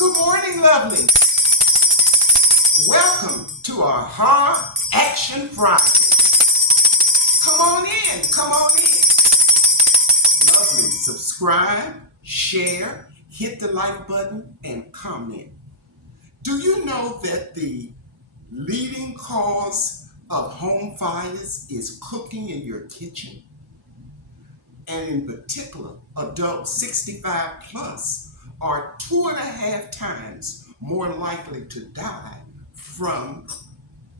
Good morning, lovely. Welcome to our Hard Action Friday. Come on in, come on in. Lovely, subscribe, share, hit the like button, and comment. Do you know that the leading cause of home fires is cooking in your kitchen? And in particular, adults 65 plus are 2.5 times more likely to die from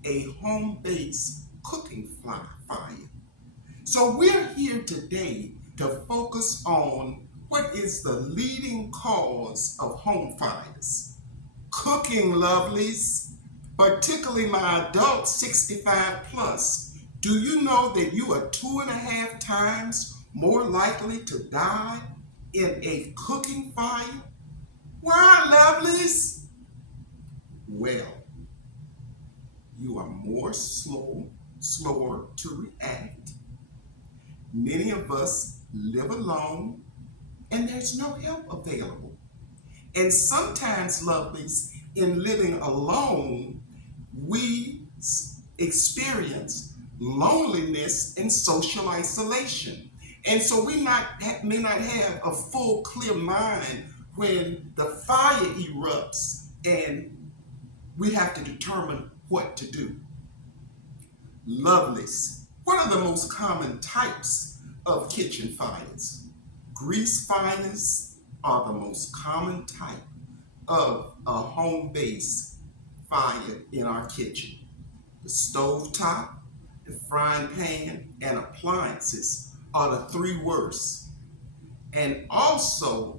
a home-based cooking fire. So we're here today to focus on what is the leading cause of home fires. Cooking, lovelies, particularly my adults 65 plus. Do you know that you are 2.5 times more likely to die in a cooking fire? Why, lovelies? Well, you are slower to react. Many of us live alone and there's no help available. And sometimes, lovelies, in living alone, we experience loneliness and social isolation. And so we may not have a full, clear mind when the fire erupts and we have to determine what to do. Lovelies, what are the most common types of kitchen fires? Grease fires are the most common type of a home-based fire in our kitchen. The stove top, the frying pan, and appliances are the three worst. And also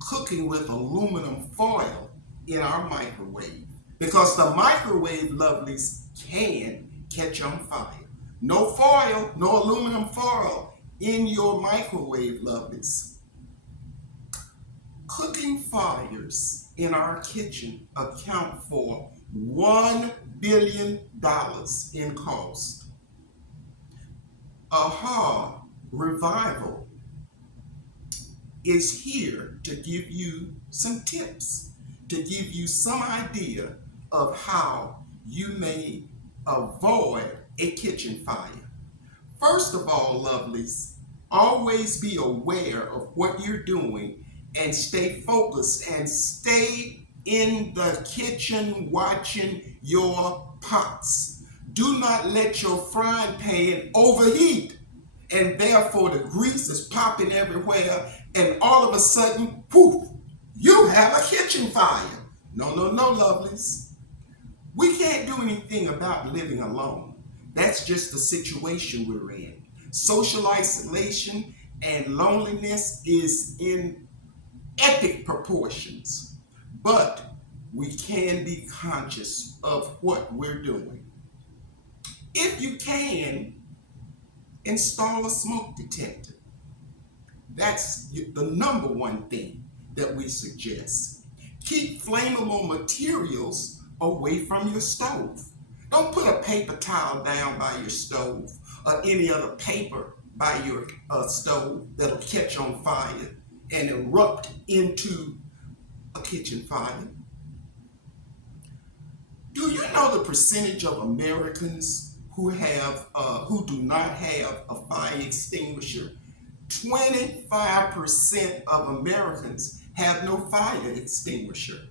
cooking with aluminum foil in our microwave, because the microwave, lovelies, can catch on fire. No foil, no aluminum foil in your microwave, lovelies. Cooking fires in our kitchen account for $1 billion in cost. AHA Revival is here to give you some tips, to give you some idea of how you may avoid a kitchen fire. First of all, lovelies, always be aware of what you're doing and stay focused and stay in the kitchen watching your pots. Do not let your frying pan overheat and therefore the grease is popping everywhere and all of a sudden, poof, you have a kitchen fire. No, lovelies. We can't do anything about living alone. That's just the situation we're in. Social isolation and loneliness is in epic proportions, but we can be conscious of what we're doing. If you can, install a smoke detector. That's the number one thing that we suggest. Keep flammable materials away from your stove. Don't put a paper towel down by your stove or any other paper by your stove that'll catch on fire and erupt into a kitchen fire. Do you know the percentage of Americans who do not have a fire extinguisher? 25% of Americans have no fire extinguisher.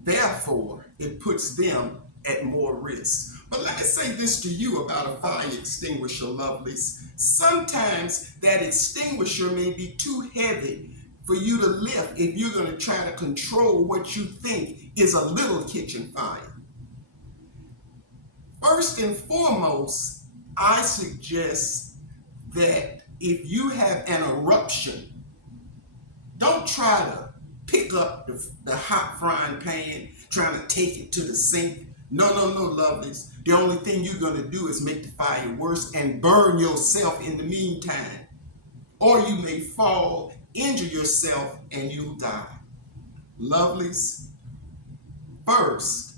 Therefore, it puts them at more risk. But let me say this to you about a fire extinguisher, lovelies. Sometimes that extinguisher may be too heavy for you to lift if you're going to try to control what you think is a little kitchen fire. First and foremost, I suggest that if you have an eruption, don't try to pick up the hot frying pan, trying to take it to the sink. No, lovelies. The only thing you're going to do is make the fire worse and burn yourself in the meantime. Or you may fall, injure yourself, and you'll die. Lovelies, first,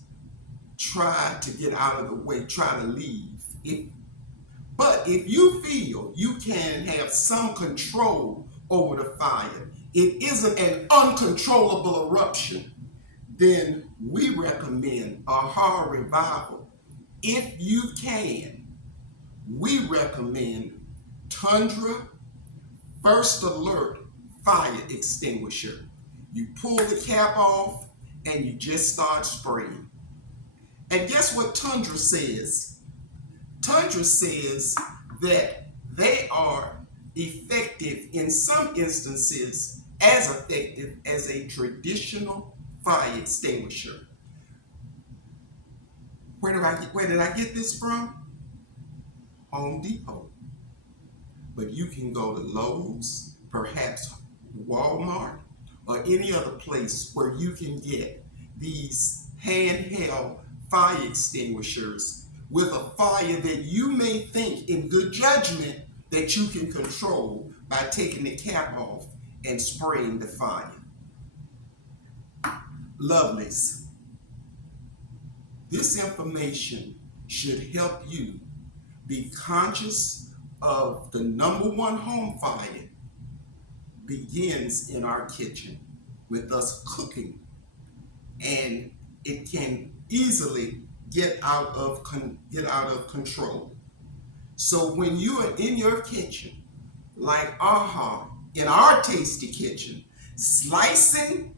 try to get out of the way. Try to leave. But if you feel you can have some control over the fire, it isn't an uncontrollable eruption, then we recommend a Aha Revival. If you can, we recommend Tundra First Alert Fire Extinguisher. You pull the cap off and you just start spraying. And guess what Tundra says? Tundra says that they are effective in some instances, as effective as a traditional fire extinguisher. Where did I get this from? Home Depot. But you can go to Lowe's, perhaps Walmart, or any other place where you can get these handheld fire extinguishers with a fire that you may think in good judgment that you can control by taking the cap off and spraying the fire. Lovelies, this information should help you be conscious of the number one home fire begins in our kitchen with us cooking, and it can easily get out of control. So when you are in your kitchen, like Aha, in our tasty kitchen, slicing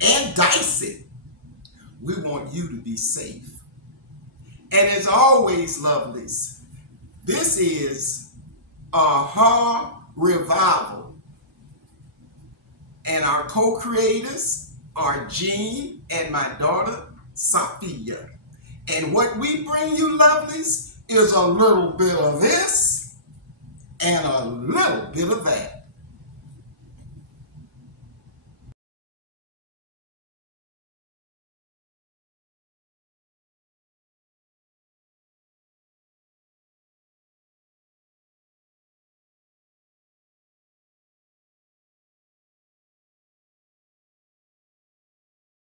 and dicing, we want you to be safe. And as always, lovelies, this is Aha Revival. And our co-creators are Jean and my daughter, Sophia. And what we bring you, lovelies, is a little bit of this and a little bit of that.